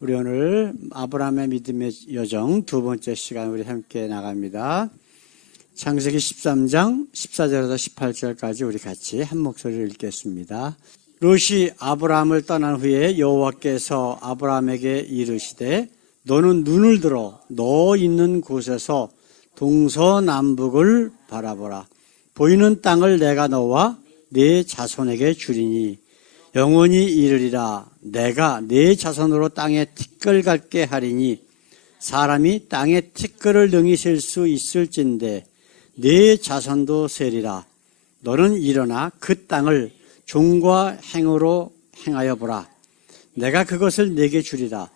우리 오늘 아브라함의 믿음의 여정 두 번째 시간 우리 함께 나갑니다. 창세기 13장 14절에서 18절까지 우리 같이 한 목소리를 읽겠습니다. 롯이 아브라함을 떠난 후에 여호와께서 아브라함에게 이르시되 너는 눈을 들어 너 있는 곳에서 동서남북을 바라보라. 보이는 땅을 내가 너와 네 자손에게 주리니 영원히 이르리라. 내가 네 자손으로 땅에 티끌 같게 하리니 사람이 땅에 티끌을 능히 셀 수 있을진데 네 자손도 세리라. 너는 일어나 그 땅을 종과 행으로 행하여 보라. 내가 그것을 네게 주리라.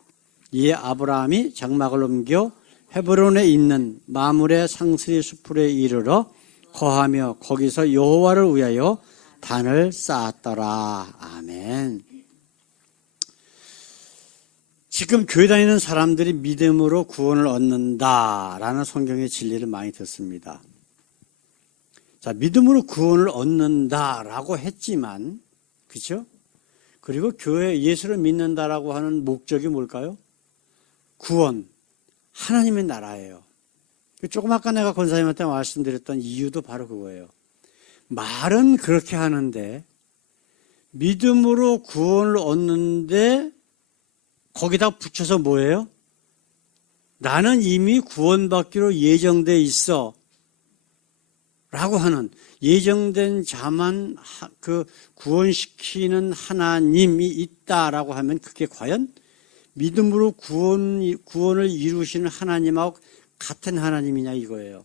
이에 아브라함이 장막을 옮겨 헤브론에 있는 마므레 상스리 수풀에 이르러 거하며 거기서 여호와를 위하여 단을 쌓았더라. 아멘. 지금 교회 다니는 사람들이 믿음으로 구원을 얻는다라는 성경의 진리를 많이 듣습니다. 자, 믿음으로 구원을 얻는다라고 했지만, 그렇죠? 그리고 교회 예수를 믿는다라고 하는 목적이 뭘까요? 구원, 하나님의 나라예요. 조금 아까 내가 권사님한테 말씀드렸던 이유도 바로 그거예요. 말은 그렇게 하는데 믿음으로 구원을 얻는데 거기다 붙여서 뭐예요? 나는 이미 구원받기로 예정돼 있어 라고 하는, 예정된 자만 그 구원시키는 하나님이 있다라고 하면 그게 과연 믿음으로 구원을 이루시는 하나님하고 같은 하나님이냐 이거예요.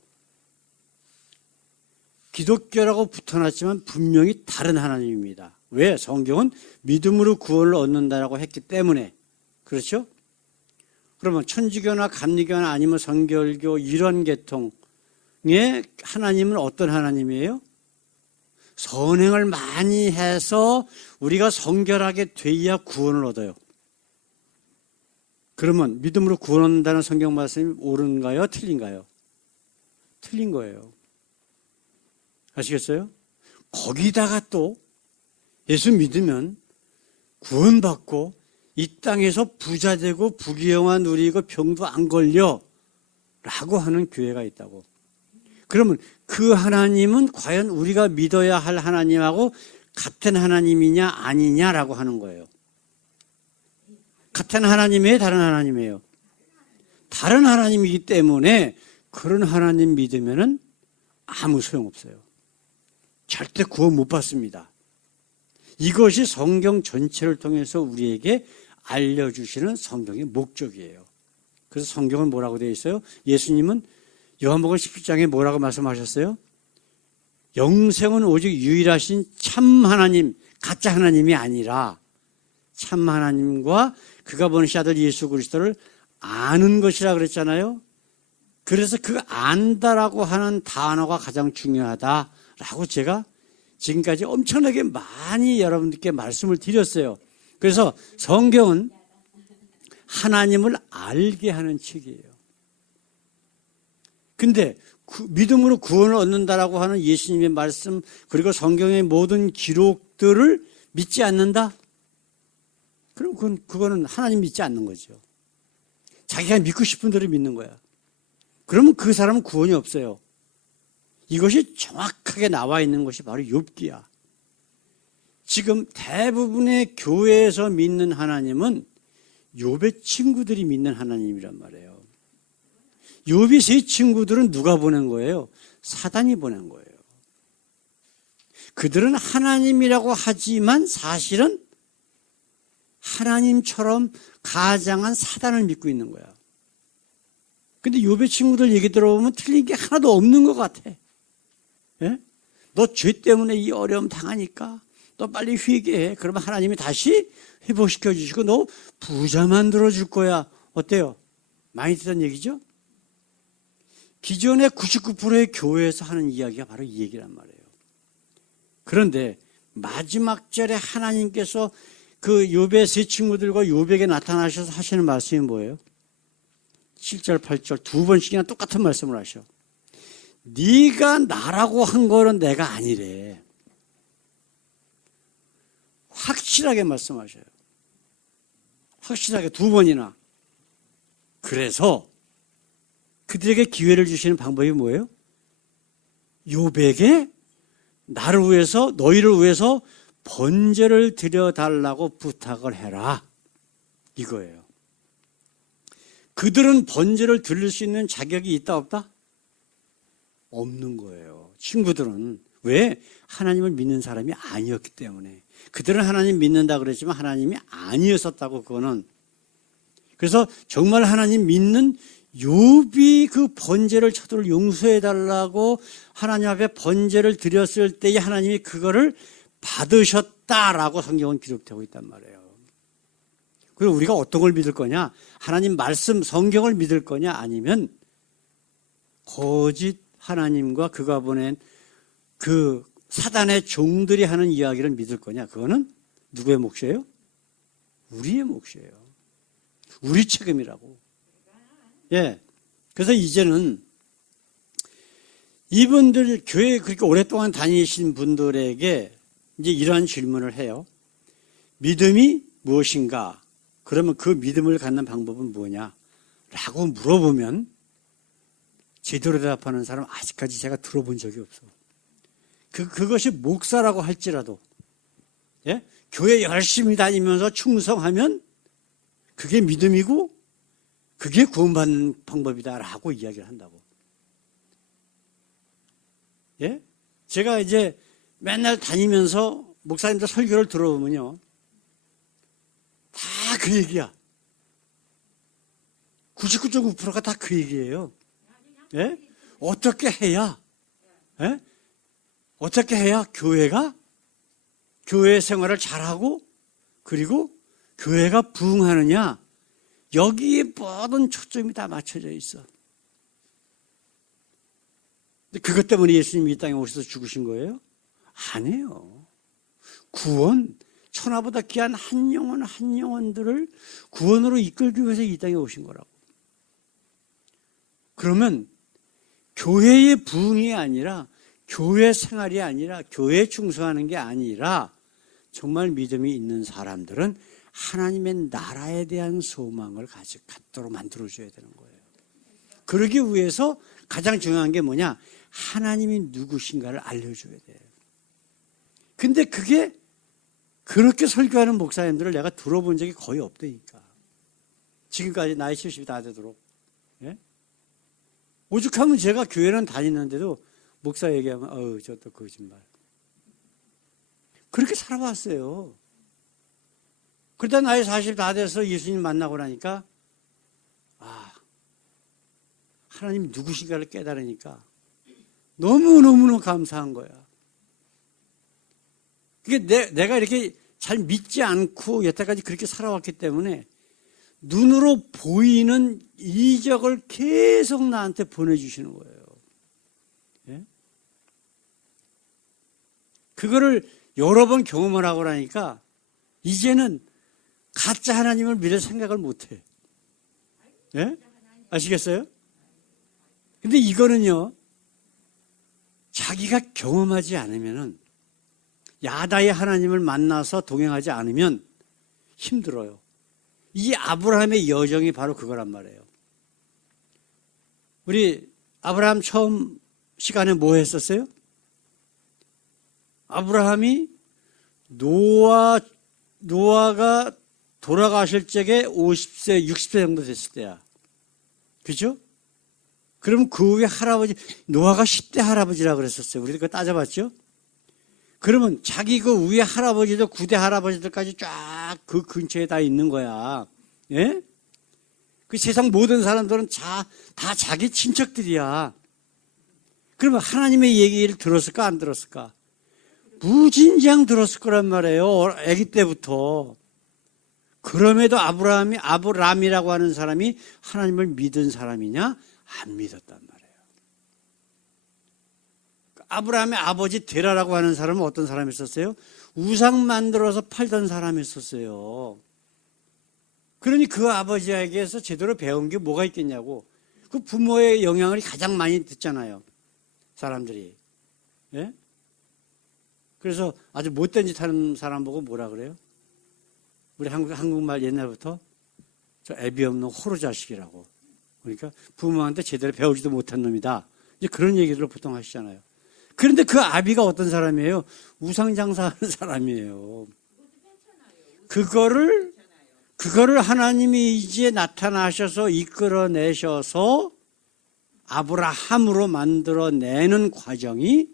기독교라고 붙어놨지만 분명히 다른 하나님입니다. 왜? 성경은 믿음으로 구원을 얻는다라고 했기 때문에. 그렇죠? 그러면 천주교나 감리교나 아니면 성결교 이런 계통의 하나님은 어떤 하나님이에요? 선행을 많이 해서 우리가 성결하게 돼야 구원을 얻어요. 그러면 믿음으로 구원 얻는다는 성경 말씀이 옳은가요? 틀린가요? 틀린 거예요. 아시겠어요? 거기다가 또 예수 믿으면 구원받고 이 땅에서 부자 되고 부귀영화 누리고 병도 안 걸려 라고 하는 교회가 있다고. 그러면 그 하나님은 과연 우리가 믿어야 할 하나님하고 같은 하나님이냐 아니냐라고 하는 거예요. 같은 하나님이에요? 다른 하나님이에요? 다른 하나님이기 때문에 그런 하나님 믿으면은 아무 소용없어요. 절대 구원 못 받습니다. 이것이 성경 전체를 통해서 우리에게 알려주시는 성경의 목적이에요. 그래서 성경은 뭐라고 되어 있어요? 예수님은 요한복음 17장에 뭐라고 말씀하셨어요? 영생은 오직 유일하신 참 하나님, 가짜 하나님이 아니라 참 하나님과 그가 보내신 아들 예수 그리스도를 아는 것이라 그랬잖아요. 그래서 그 안다라고 하는 단어가 가장 중요하다라고 제가 지금까지 엄청나게 많이 여러분들께 말씀을 드렸어요. 그래서 성경은 하나님을 알게 하는 책이에요. 근데 믿음으로 구원을 얻는다라고 하는 예수님의 말씀 그리고 성경의 모든 기록들을 믿지 않는다? 그럼 그거는 하나님 믿지 않는 거죠. 자기가 믿고 싶은 대로 믿는 거야. 그러면 그 사람은 구원이 없어요. 이것이 정확하게 나와 있는 것이 바로 욥기야. 지금 대부분의 교회에서 믿는 하나님은 욥의 친구들이 믿는 하나님이란 말이에요. 욥이 세 친구들은 누가 보낸 거예요? 사단이 보낸 거예요. 그들은 하나님이라고 하지만 사실은 하나님처럼 가장한 사단을 믿고 있는 거야. 근데 욥의 친구들 얘기 들어보면 틀린 게 하나도 없는 것 같아. 예? 너 죄 때문에 이 어려움 당하니까 너 빨리 회개해. 그러면 하나님이 다시 회복시켜 주시고 너 부자 만들어 줄 거야. 어때요? 많이 듣던 얘기죠? 기존의 99%의 교회에서 하는 이야기가 바로 이 얘기란 말이에요. 그런데 마지막 절에 하나님께서 그 욥의 세 친구들과 욥에게 나타나셔서 하시는 말씀이 뭐예요? 7절, 8절 두 번씩이나 똑같은 말씀을 하셔. 네가 나라고 한 거는 내가 아니래. 확실하게 말씀하셔요. 확실하게 2번이나. 그래서 그들에게 기회를 주시는 방법이 뭐예요? 욥에게 나를 위해서, 너희를 위해서 번제를 드려달라고 부탁을 해라. 이거예요. 그들은 번제를 드릴 수 있는 자격이 있다 없다? 없는 거예요. 친구들은. 왜? 하나님을 믿는 사람이 아니었기 때문에. 그들은 하나님 믿는다 그랬지만 하나님이 아니었었다고. 그거는. 그래서 정말 하나님 믿는 욥이 그 번제를 저들을 용서해달라고 하나님 앞에 번제를 드렸을 때에 하나님이 그거를 받으셨다라고 성경은 기록되고 있단 말이에요. 그리고 우리가 어떤 걸 믿을 거냐? 하나님 말씀, 성경을 믿을 거냐? 아니면 거짓 하나님과 그가 보낸 그 사단의 종들이 하는 이야기를 믿을 거냐? 그거는 누구의 몫이에요? 우리의 몫이에요. 우리 책임이라고. 예. 그래서 이제는 이분들 교회에 그렇게 오랫동안 다니신 분들에게 이제 이러한 질문을 해요. 믿음이 무엇인가? 그러면 그 믿음을 갖는 방법은 뭐냐? 라고 물어보면 제대로 대답하는 사람 아직까지 제가 들어본 적이 없어. 그것이 목사라고 할지라도, 예? 교회 열심히 다니면서 충성하면 그게 믿음이고 그게 구원받는 방법이다라고 이야기를 한다고. 예? 제가 이제 맨날 다니면서 목사님들 설교를 들어보면요. 다 그 얘기야. 99.9%가 다 그 얘기예요. 예? 어떻게 해야, 예? 어떻게 해야 교회가 교회 생활을 잘하고 그리고 교회가 부흥하느냐? 여기에 모든 초점이 다 맞춰져 있어. 그것 때문에 예수님이 이 땅에 오셔서 죽으신 거예요? 아니에요. 구원, 천하보다 귀한 한 영혼들을 구원으로 이끌기 위해서 이 땅에 오신 거라고. 그러면 교회의 부흥이 아니라, 교회 생활이 아니라, 교회에 충성하는 게 아니라 정말 믿음이 있는 사람들은 하나님의 나라에 대한 소망을 갖도록 만들어줘야 되는 거예요. 그러기 위해서 가장 중요한 게 뭐냐? 하나님이 누구신가를 알려줘야 돼요. 근데 그게 그렇게 설교하는 목사님들을 내가 들어본 적이 거의 없다니까. 지금까지 나이 70이 다 되도록. 예? 오죽하면 제가 교회는 다니는데도 목사 얘기하면 저또 거짓말. 그렇게 살아왔어요. 그러다 나이 40 다 돼서 예수님 만나고 나니까 하나님 누구신가를 깨달으니까 너무너무 감사한 거야. 그게 내가 이렇게 잘 믿지 않고 여태까지 그렇게 살아왔기 때문에 눈으로 보이는 이적을 계속 나한테 보내주시는 거예요. 예? 그거를 여러 번 경험을 하고 나니까 이제는 가짜 하나님을 믿을 생각을 못해. 예? 아시겠어요? 근데 이거는요, 자기가 경험하지 않으면은, 야다의 하나님을 만나서 동행하지 않으면 힘들어요. 이 아브라함의 여정이 바로 그거란 말이에요. 우리 아브라함 처음 시간에 뭐 했었어요? 아브라함이 노아가 돌아가실 적에 50세, 60세 정도 됐을 때야. 그죠? 그럼 그 후에 할아버지, 노아가 10대 할아버지라고 그랬었어요. 우리 그거 따져봤죠? 그러면 자기 그 위에 할아버지도 9대 할아버지들까지 쫙 그 근처에 다 있는 거야. 예? 그 세상 모든 사람들은 다 자기 친척들이야. 그러면 하나님의 얘기를 들었을까, 안 들었을까? 무진장 들었을 거란 말이에요. 아기 때부터. 그럼에도 아브라함이라고 하는 사람이 하나님을 믿은 사람이냐? 안 믿었단 말이에요. 아브라함의 아버지 데라라고 하는 사람은 어떤 사람이었어요? 우상 만들어서 팔던 사람이었어요. 그러니 그 아버지에게서 제대로 배운 게 뭐가 있겠냐고. 그 부모의 영향을 가장 많이 듣잖아요. 사람들이. 예? 그래서 아주 못된 짓 하는 사람 보고 뭐라 그래요? 우리 한국말 옛날부터 저 애비 없는 호로 자식이라고. 그러니까 부모한테 제대로 배우지도 못한 놈이다. 이제 그런 얘기들을 보통 하시잖아요. 그런데 그 아비가 어떤 사람이에요? 우상장사하는 사람이에요. 그거를 하나님이 이제 나타나셔서 이끌어내셔서 아브라함으로 만들어내는 과정이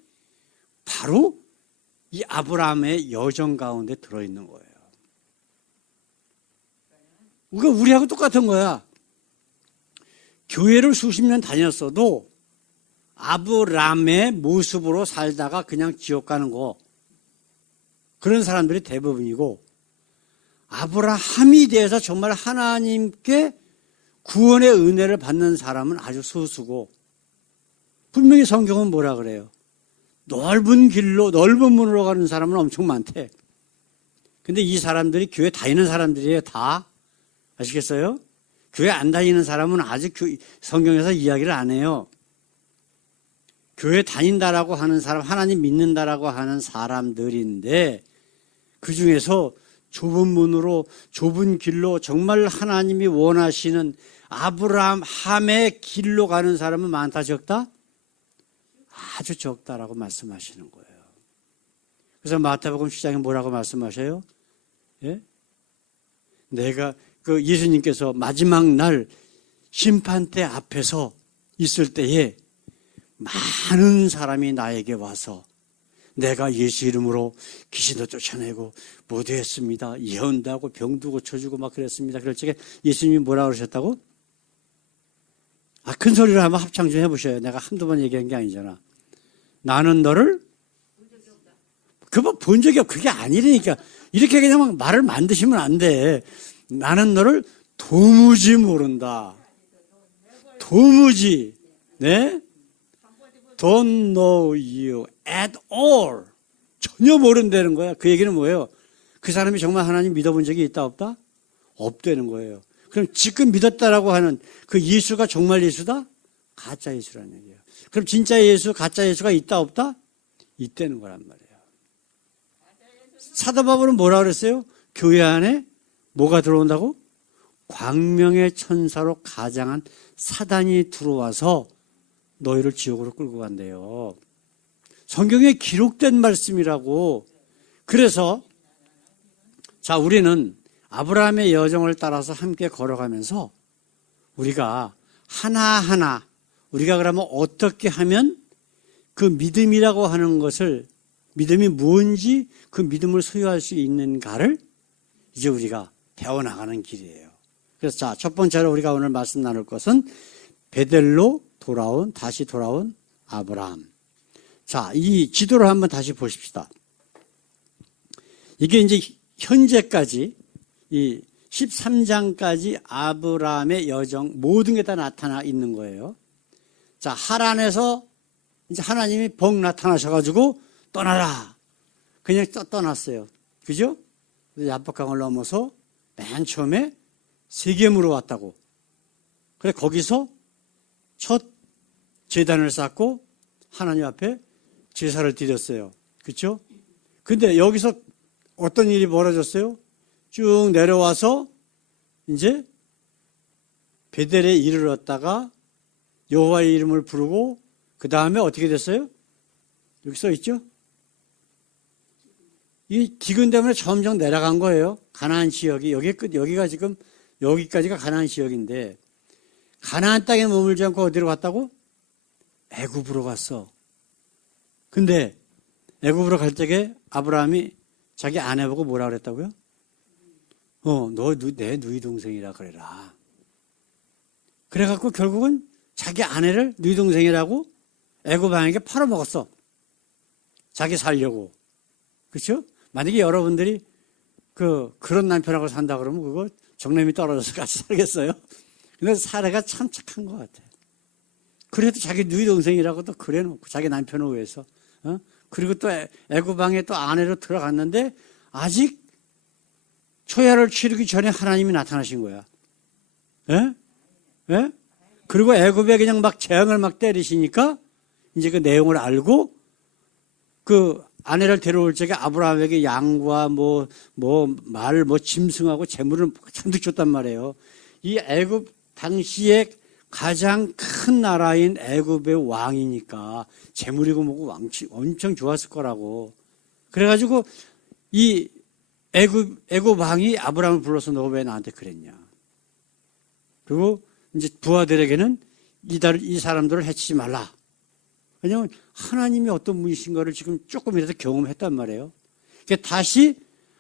바로 이 아브라함의 여정 가운데 들어있는 거예요. 그러니까 우리하고 똑같은 거야. 교회를 수십 년 다녔어도 아브라함의 모습으로 살다가 그냥 지옥 가는 거, 그런 사람들이 대부분이고, 아브라함이 대해서 정말 하나님께 구원의 은혜를 받는 사람은 아주 소수고, 분명히 성경은 뭐라 그래요? 넓은 길로, 넓은 문으로 가는 사람은 엄청 많대. 근데 이 사람들이 교회 다니는 사람들이에요, 다. 아시겠어요? 교회 안 다니는 사람은 아직 성경에서 이야기를 안 해요. 교회 다닌다라고 하는 사람, 하나님 믿는다라고 하는 사람들인데, 그 중에서 좁은 문으로, 좁은 길로 정말 하나님이 원하시는 아브라함의 길로 가는 사람은 많다, 적다? 아주 적다라고 말씀하시는 거예요. 그래서 마태복음 10장에 뭐라고 말씀하셔요? 예? 내가 예수님께서 마지막 날 심판대 앞에서 있을 때에 많은 사람이 나에게 와서 내가 예수 이름으로 귀신도 쫓아내고 모두 했습니다. 예언도 하고 병도 고쳐주고 막 그랬습니다. 그럴 적에 예수님이 뭐라고 그러셨다고? 큰 소리로 한번 합창 좀 해보셔요. 내가 한두 번 얘기한 게 아니잖아. 나는 너를 본 적이 없어. 그게 아니라니까. 이렇게 그냥 막 말을 만드시면 안 돼. 나는 너를 도무지 모른다. 도무지. 네? Don't know you at all. 전혀 모른다는 거야. 그 얘기는 뭐예요? 그 사람이 정말 하나님 믿어본 적이 있다 없다? 없다는 거예요. 그럼 지금 믿었다라고 하는 그 예수가 정말 예수다? 가짜 예수라는 얘기예요. 그럼 진짜 예수, 가짜 예수가 있다 없다? 있다는 거란 말이에요. 사도 바울은 뭐라 그랬어요? 교회 안에 뭐가 들어온다고? 광명의 천사로 가장한 사단이 들어와서 너희를 지옥으로 끌고 간대요. 성경에 기록된 말씀이라고. 그래서 자, 우리는 아브라함의 여정을 따라서 함께 걸어가면서 우리가 하나하나 우리가 그러면 어떻게 하면 그 믿음이라고 하는 것을, 믿음이 뭔지 그 믿음을 소유할 수 있는가를 이제 우리가 배워나가는 길이에요. 그래서 자, 첫 번째로 우리가 오늘 말씀 나눌 것은 베델로 다시 돌아온 아브라함. 자, 이 지도를 한번 다시 보십시다. 이게 이제 현재까지 이 13장까지 아브라함의 여정 모든 게 다 나타나 있는 거예요. 자, 하란에서 이제 하나님이 벙 나타나셔가지고 떠나라. 그냥 떠났어요. 그죠? 야복강을 넘어서 맨 처음에 세겜으로 왔다고. 그래, 거기서 첫 제단을 쌓고 하나님 앞에 제사를 드렸어요. 그렇죠? 근데 여기서 어떤 일이 벌어졌어요? 쭉 내려와서 이제 베델에 이르렀다가 여호와의 이름을 부르고 그 다음에 어떻게 됐어요? 여기 써 있죠? 이 기근 때문에 점점 내려간 거예요. 가나안 지역이 여기가 지금 여기까지가 가나안 지역인데 가나안 땅에 머물지 않고 어디로 갔다고? 애굽으로 갔어. 근데 애굽으로 갈 적에 아브라함이 자기 아내 보고 뭐라 그랬다고요? 너 내 누이 동생이라 그래라. 그래갖고 결국은 자기 아내를 누이 동생이라고 애굽 왕에게 팔아먹었어. 자기 살려고. 그렇죠? 만약에 여러분들이 그런 남편하고 산다 그러면 그거 정념이 떨어져서 같이 살겠어요? 근데 사례가 참 착한 것 같아. 그래도 자기 누이 동생이라고 또 그래놓고 자기 남편을 위해서. 그리고 또 애굽왕에 또 아내로 들어갔는데 아직 초야를 치르기 전에 하나님이 나타나신 거야. 예? 예? 그리고 애굽에 그냥 막 재앙을 막 때리시니까 이제 그 내용을 알고 그 아내를 데려올 적에 아브라함에게 양과 말, 짐승하고 재물을 잔뜩 줬단 말이에요. 이 애굽 당시에 가장 큰 나라인 애굽의 왕이니까 재물이고 뭐고 엄청 좋았을 거라고. 그래가지고 이 애굽 왕이 아브라함을 불러서 너 왜 나한테 그랬냐. 그리고 이제 부하들에게는 이 사람들을 해치지 말라. 왜냐하면 하나님이 어떤 분이신가를 지금 조금이라도 경험했단 말이에요. 그러니까 다시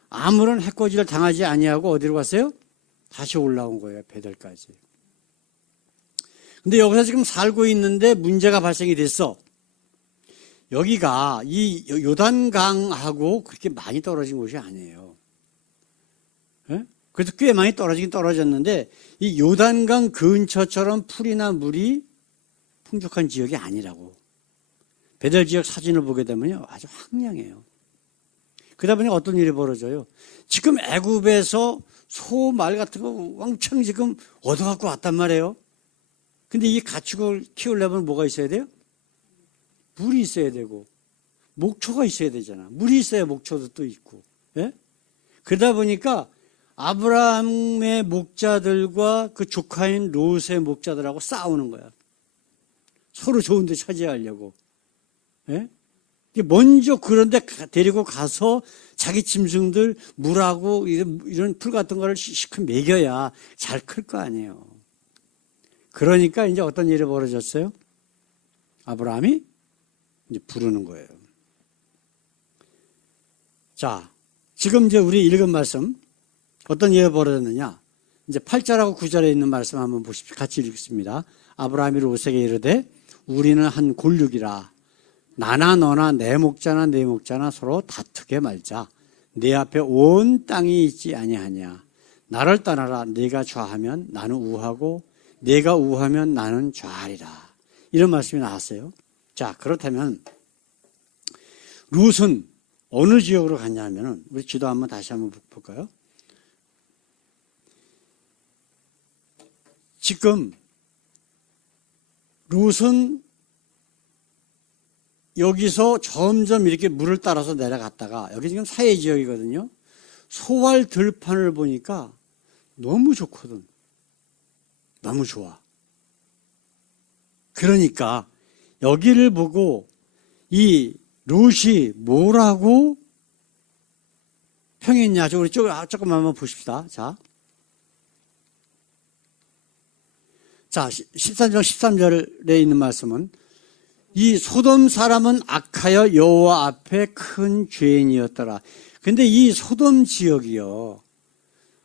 아무런 해코지를 당하지 아니하고 어디로 갔어요? 다시 올라온 거예요. 베델까지. 근데 여기서 지금 살고 있는데 문제가 발생이 됐어. 여기가 이 요단강하고 그렇게 많이 떨어진 곳이 아니에요. 예? 그래도 꽤 많이 떨어지긴 떨어졌는데 이 요단강 근처처럼 풀이나 물이 풍족한 지역이 아니라고. 베델 지역 사진을 보게 되면요, 아주 황량해요. 그러다 보니 어떤 일이 벌어져요? 지금 애굽에서 소, 말 같은 거 왕창 지금 얻어갖고 왔단 말이에요. 근데 이 가축을 키우려면 뭐가 있어야 돼요? 물이 있어야 되고 목초가 있어야 되잖아. 물이 있어야 목초도 또 있고. 예? 그러다 보니까 아브라함의 목자들과 그 조카인 롯의 목자들하고 싸우는 거야. 서로 좋은 데 차지하려고. 예? 먼저 그런 데 데리고 가서 자기 짐승들 물하고 이런 풀 같은 거를 시큰 먹여야 잘 클 거 아니에요. 그러니까 이제 어떤 일이 벌어졌어요? 아브라함이 이제 부르는 거예요. 자, 지금 이제 우리 읽은 말씀 어떤 일이 벌어졌느냐? 이제 8절하고 9절에 있는 말씀 한번 보십시오. 같이 읽겠습니다. 아브라함이 롯에게 이르되 우리는 한 골육이라. 나나 너나 내 목자나 내 목자나 서로 다투게 말자. 내 앞에 온 땅이 있지 아니하냐. 나를 떠나라. 네가 좌하면 나는 우하고 네가 우하면 나는 좌하리라. 이런 말씀이 나왔어요. 자, 그렇다면 롯은 어느 지역으로 갔냐면은 우리 지도 한번 다시 한번 볼까요? 지금 롯은 여기서 점점 이렇게 물을 따라서 내려갔다가 여기 지금 사해 지역이거든요. 소활 들판을 보니까 너무 좋거든. 너무 좋아. 그러니까 여기를 보고 이 롯이 뭐라고 평했냐. 우리 조금 한번 보십시다. 자, 13장 13절에 있는 말씀은 이 소돔 사람은 악하여 여호와 앞에 큰 죄인이었더라. 근데 이 소돔 지역이요,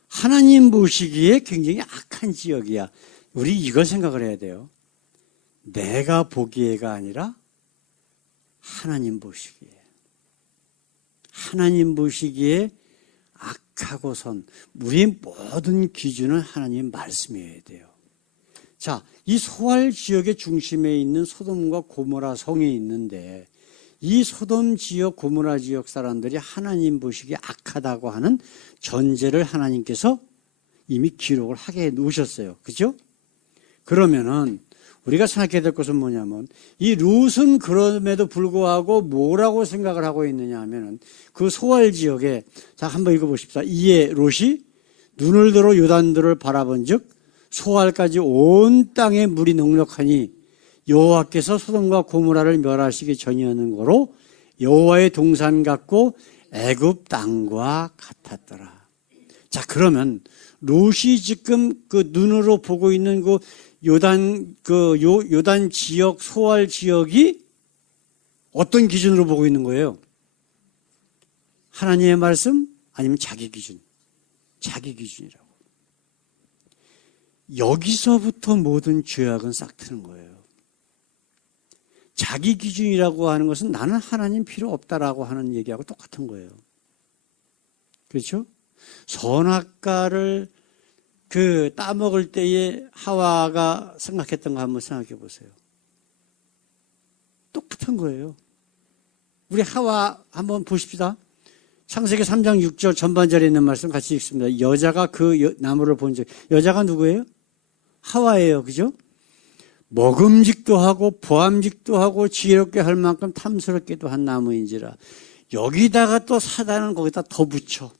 하나님 보시기에 굉장히 악한 지역이야. 우리 이걸 생각을 해야 돼요. 내가 보기에가 아니라 하나님 보시기에. 하나님 보시기에 악하고선 우리의 모든 기준은 하나님 말씀이어야 돼요. 자, 이 소활 지역의 중심에 있는 소돔과 고모라 성이 있는데 이 소돔 지역, 고모라 지역 사람들이 하나님 보시기에 악하다고 하는 전제를 하나님께서 이미 기록을 하게 해 놓으셨어요. 그죠? 그러면은 우리가 생각해야 될 것은 뭐냐면 이 롯은 그럼에도 불구하고 뭐라고 생각을 하고 있느냐 하면은 그 소활 지역에, 자, 한번 읽어보십시다. 이에 롯이 눈을 들어 요단들을 바라본 즉 소활까지 온 땅에 물이 넉넉하니 여호와께서 소돔과 고모라를 멸하시기 전이었는 거로 여호와의 동산 같고 애굽 땅과 같았더라. 자, 그러면 롯이 지금 그 눈으로 보고 있는 그 요단 지역, 소활 지역이 어떤 기준으로 보고 있는 거예요? 하나님의 말씀 아니면 자기 기준? 자기 기준이라고. 여기서부터 모든 죄악은 싹 트는 거예요. 자기 기준이라고 하는 것은 나는 하나님 필요 없다라고 하는 얘기하고 똑같은 거예요. 그렇죠? 선악과를 따먹을 때에 하와가 생각했던 거 한번 생각해 보세요. 똑같은 거예요. 우리 하와 한번 보십시다. 창세기 3장 6절 전반절에 있는 말씀 같이 읽습니다. 여자가 그 나무를 본 적, 여자가 누구예요? 하와예요. 그죠? 먹음직도 하고 보암직도 하고 지혜롭게 할 만큼 탐스럽게도 한 나무인지라. 여기다가 또 사단은 거기다 더 붙여.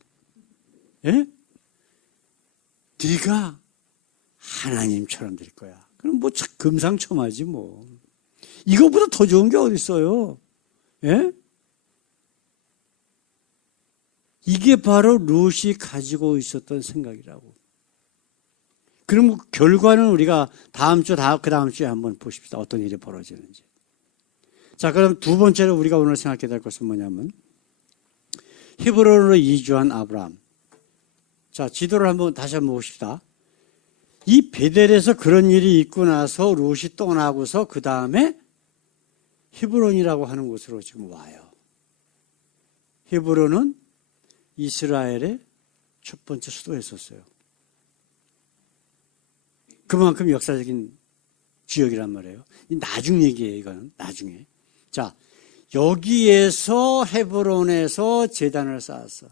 예? 네가 하나님처럼 될 거야. 그럼 뭐 금상첨화지 뭐. 이거보다 더 좋은 게 어디 있어요? 예? 이게 바로 롯이 가지고 있었던 생각이라고. 그럼 결과는 우리가 그 다음 주에 한번 보십시다. 어떤 일이 벌어지는지. 자, 그럼 두 번째로 우리가 오늘 생각해야 될 것은 뭐냐면 히브론으로 이주한 아브라함. 자, 지도를 다시 한번 봅시다. 이 베델에서 그런 일이 있고 나서 롯이 떠나고서 그 다음에 히브론이라고 하는 곳으로 지금 와요. 히브론은 이스라엘의 첫 번째 수도였었어요. 그만큼 역사적인 지역이란 말이에요. 나중 얘기예요, 이거는. 나중에. 자, 여기에서 헤브론에서 제단을 쌓았어.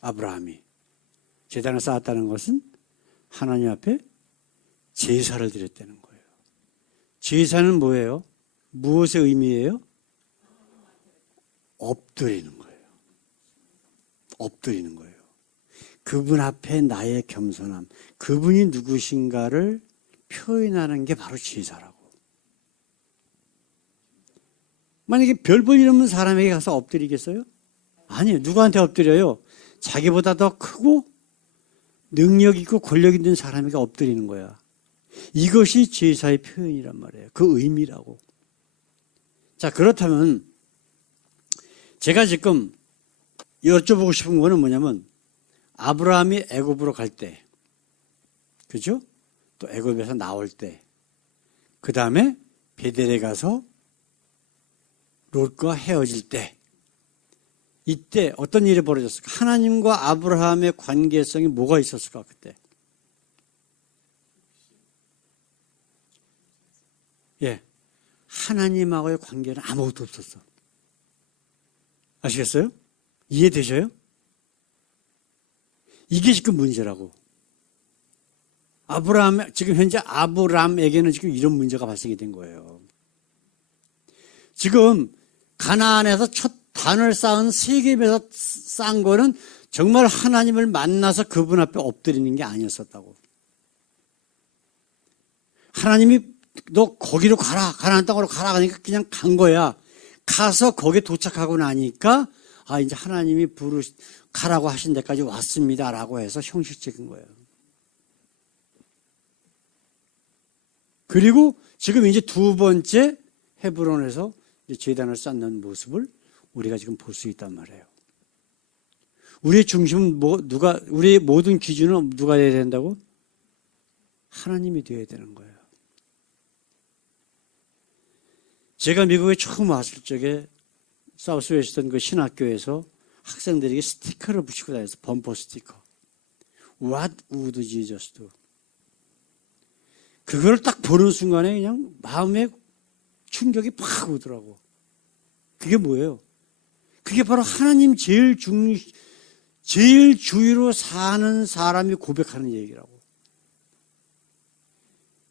아브라함이. 제단을 쌓았다는 것은 하나님 앞에 제사를 드렸다는 거예요. 제사는 뭐예요? 무엇의 의미예요? 엎드리는 거예요. 엎드리는 거예요. 그분 앞에 나의 겸손함, 그분이 누구신가를 표현하는 게 바로 제사라고. 만약에 별 볼 일 없는 사람에게 가서 엎드리겠어요? 아니에요. 누구한테 엎드려요? 자기보다 더 크고 능력 있고 권력 있는 사람에게 엎드리는 거야. 이것이 제사의 표현이란 말이에요. 그 의미라고. 자, 그렇다면 제가 지금 여쭤보고 싶은 거는 뭐냐면 아브라함이 애굽으로 갈 때, 그죠? 또 애굽에서 나올 때, 그 다음에 베델에 가서 롯과 헤어질 때, 이때 어떤 일이 벌어졌을까? 하나님과 아브라함의 관계성이 뭐가 있었을까 그때? 예, 하나님하고의 관계는 아무것도 없었어. 아시겠어요? 이해되셔요? 이게 지금 문제라고. 지금 현재 아브람에게는 지금 이런 문제가 발생이 된 거예요. 지금 가나안에서 첫 단을 쌓은 세겜에서 쌓은 거는 정말 하나님을 만나서 그분 앞에 엎드리는 게 아니었었다고. 하나님이 너 거기로 가라, 가나안 땅으로 가라 하니까 그냥 간 거야. 가서 거기에 도착하고 나니까 이제 하나님이 가라고 하신 데까지 왔습니다라고 해서 형식적인 거예요. 그리고 지금 이제 두 번째 헤브론에서 제단을 쌓는 모습을 우리가 지금 볼 수 있단 말이에요. 우리의 중심은 우리의 모든 기준은 누가 되어야 된다고? 하나님이 되어야 되는 거예요. 제가 미국에 처음 왔을 적에 사우스웨스턴 그 신학교에서 학생들에게 스티커를 붙이고 다녔어. 범퍼 스티커. What would Jesus do? 그걸 딱 보는 순간에 그냥 마음에 충격이 팍 오더라고. 그게 뭐예요? 그게 바로 하나님 제일 주위로 사는 사람이 고백하는 얘기라고.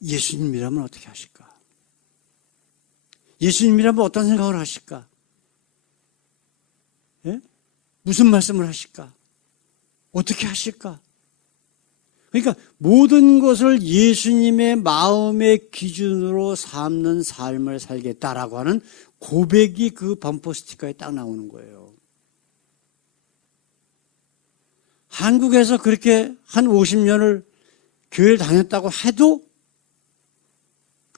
예수님이라면 어떻게 하실까? 예수님이라면 어떤 생각을 하실까? 예? 무슨 말씀을 하실까? 어떻게 하실까? 그러니까 모든 것을 예수님의 마음의 기준으로 삼는 삶을 살겠다라고 하는 고백이 그 범퍼 스티커에 딱 나오는 거예요. 한국에서 그렇게 한 50년을 교회를 다녔다고 해도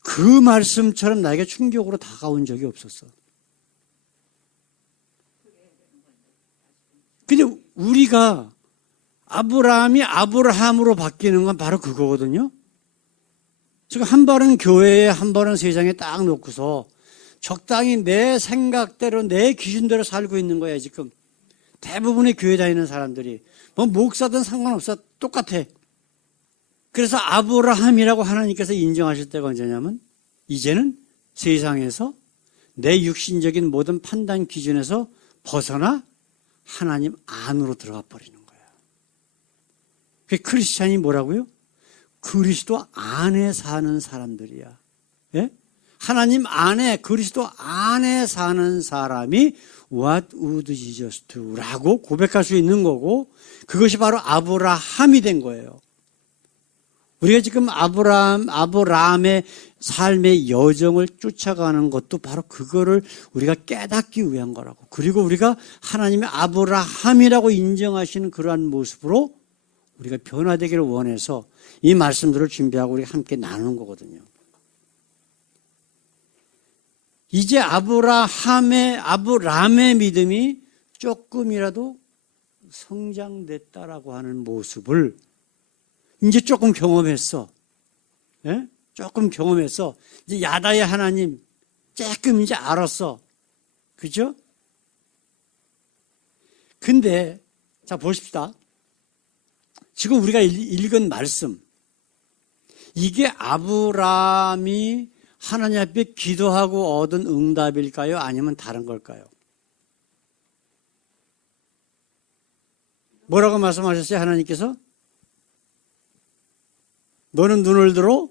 그 말씀처럼 나에게 충격으로 다가온 적이 없었어. 근데 우리가 아브라함이 아브라함으로 바뀌는 건 바로 그거거든요. 지금 한 발은 교회에 한 발은 세상에 딱 놓고서 적당히 내 생각대로 내 기준대로 살고 있는 거야 지금. 대부분의 교회 다니는 사람들이 뭐 목사든 상관없어 똑같아. 그래서 아브라함이라고 하나님께서 인정하실 때가 언제냐면 이제는 세상에서 내 육신적인 모든 판단 기준에서 벗어나 하나님 안으로 들어가 버리는 거야. 그 크리스찬이 뭐라고요? 그리스도 안에 사는 사람들이야. 예? 하나님 안에, 그리스도 안에 사는 사람이 What would Jesus do? 라고 고백할 수 있는 거고, 그것이 바로 아브라함이 된 거예요. 우리가 지금 아브라함의 삶의 여정을 쫓아가는 것도 바로 그거를 우리가 깨닫기 위한 거라고. 그리고 우리가 하나님의 아브라함이라고 인정하시는 그러한 모습으로 우리가 변화되기를 원해서 이 말씀들을 준비하고 우리가 함께 나누는 거거든요. 이제 아브라함의 믿음이 조금이라도 성장됐다라고 하는 모습을 이제 조금 경험했어. 예? 조금 경험했어. 이제 야다의 하나님 조금 이제 알았어. 그죠? 근데 자 보십시다. 지금 우리가 읽은 말씀, 이게 아브라함이 하나님 앞에 기도하고 얻은 응답일까요? 아니면 다른 걸까요? 뭐라고 말씀하셨어요? 하나님께서? 너는 눈을 들어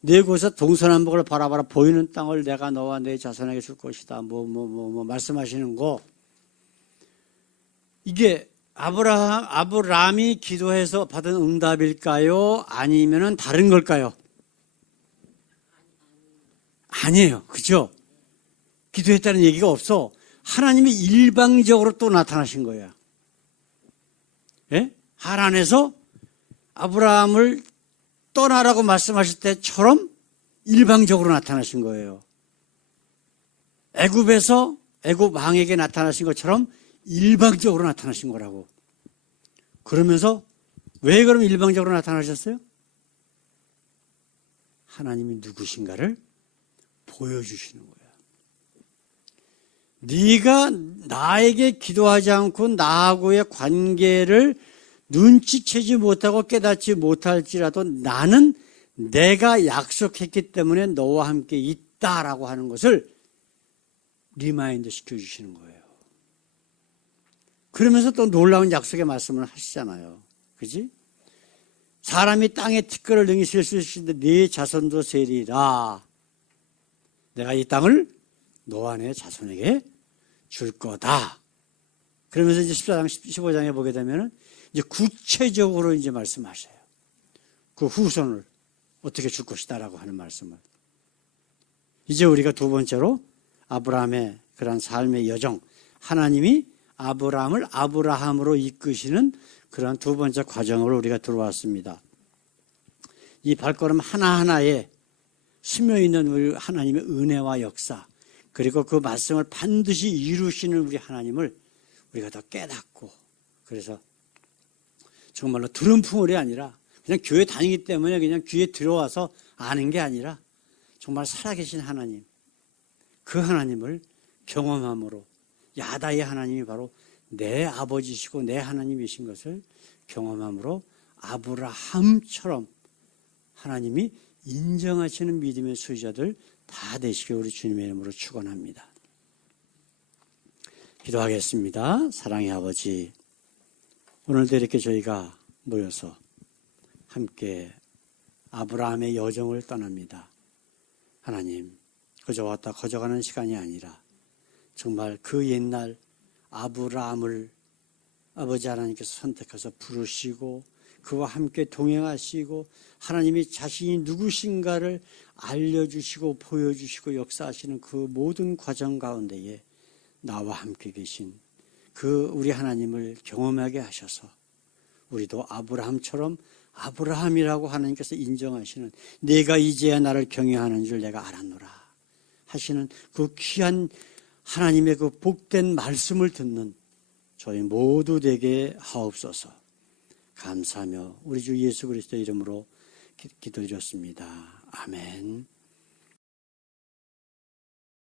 네 곳에서 동서남북을 바라봐라. 보이는 땅을 내가 너와 내 자손에게 줄 것이다. 말씀하시는 거. 이게 아브라함이 기도해서 받은 응답일까요? 아니면은 다른 걸까요? 아니에요. 그죠? 기도했다는 얘기가 없어. 하나님이 일방적으로 또 나타나신 거예요. 예? 하나님께서 아브라함을 떠나라고 말씀하실 때처럼 일방적으로 나타나신 거예요. 애굽 왕에게 나타나신 것처럼 일방적으로 나타나신 거라고. 그러면서 왜 그럼 일방적으로 나타나셨어요? 하나님이 누구신가를 보여주시는 거예요. 네가 나에게 기도하지 않고 나하고의 관계를 눈치채지 못하고 깨닫지 못할지라도 나는 내가 약속했기 때문에 너와 함께 있다라고 하는 것을 리마인드 시켜주시는 거예요. 그러면서 또 놀라운 약속의 말씀을 하시잖아요. 그지? 사람이 땅에 티끌을 능히 셀 수 있는데 네 자손도 세리라. 내가 이 땅을 너와 내 자손에게 줄 거다. 그러면서 이제 14장, 15장에 보게 되면은 이제 구체적으로 이제 말씀하셔요. 그 후손을 어떻게 줄 것이다라고 하는 말씀을. 이제 우리가 두 번째로 아브라함의 그런 삶의 여정, 하나님이 아브라함을 아브라함으로 이끄시는 그런 두 번째 과정으로 우리가 들어왔습니다. 이 발걸음 하나하나에 스며있는 우리 하나님의 은혜와 역사, 그리고 그 말씀을 반드시 이루시는 우리 하나님을 우리가 더 깨닫고, 그래서 정말로 들은 풍월이 아니라 그냥 교회 다니기 때문에 그냥 귀에 들어와서 아는 게 아니라 정말 살아계신 하나님, 그 하나님을 경험함으로 야다의 하나님이 바로 내 아버지시고 내 하나님이신 것을 경험함으로 아브라함처럼 하나님이 인정하시는 믿음의 소유자들 다 되시길 우리 주님의 이름으로 축원합니다. 기도하겠습니다. 사랑의 아버지, 오늘도 이렇게 저희가 모여서 함께 아브라함의 여정을 떠납니다. 하나님, 그저 왔다 거저가는 시간이 아니라 정말 그 옛날 아브라함을 아버지 하나님께서 선택해서 부르시고 그와 함께 동행하시고 하나님이 자신이 누구신가를 알려주시고 보여주시고 역사하시는 그 모든 과정 가운데에 나와 함께 계신 그 우리 하나님을 경험하게 하셔서 우리도 아브라함처럼 아브라함이라고 하나님께서 인정하시는 내가 이제야 나를 경외하는 줄 내가 알았노라 하시는 그 귀한 하나님의 그 복된 말씀을 듣는 저희 모두 되게 하옵소서. 감사하며 우리 주 예수 그리스도 이름으로 기도드렸습니다. 아멘.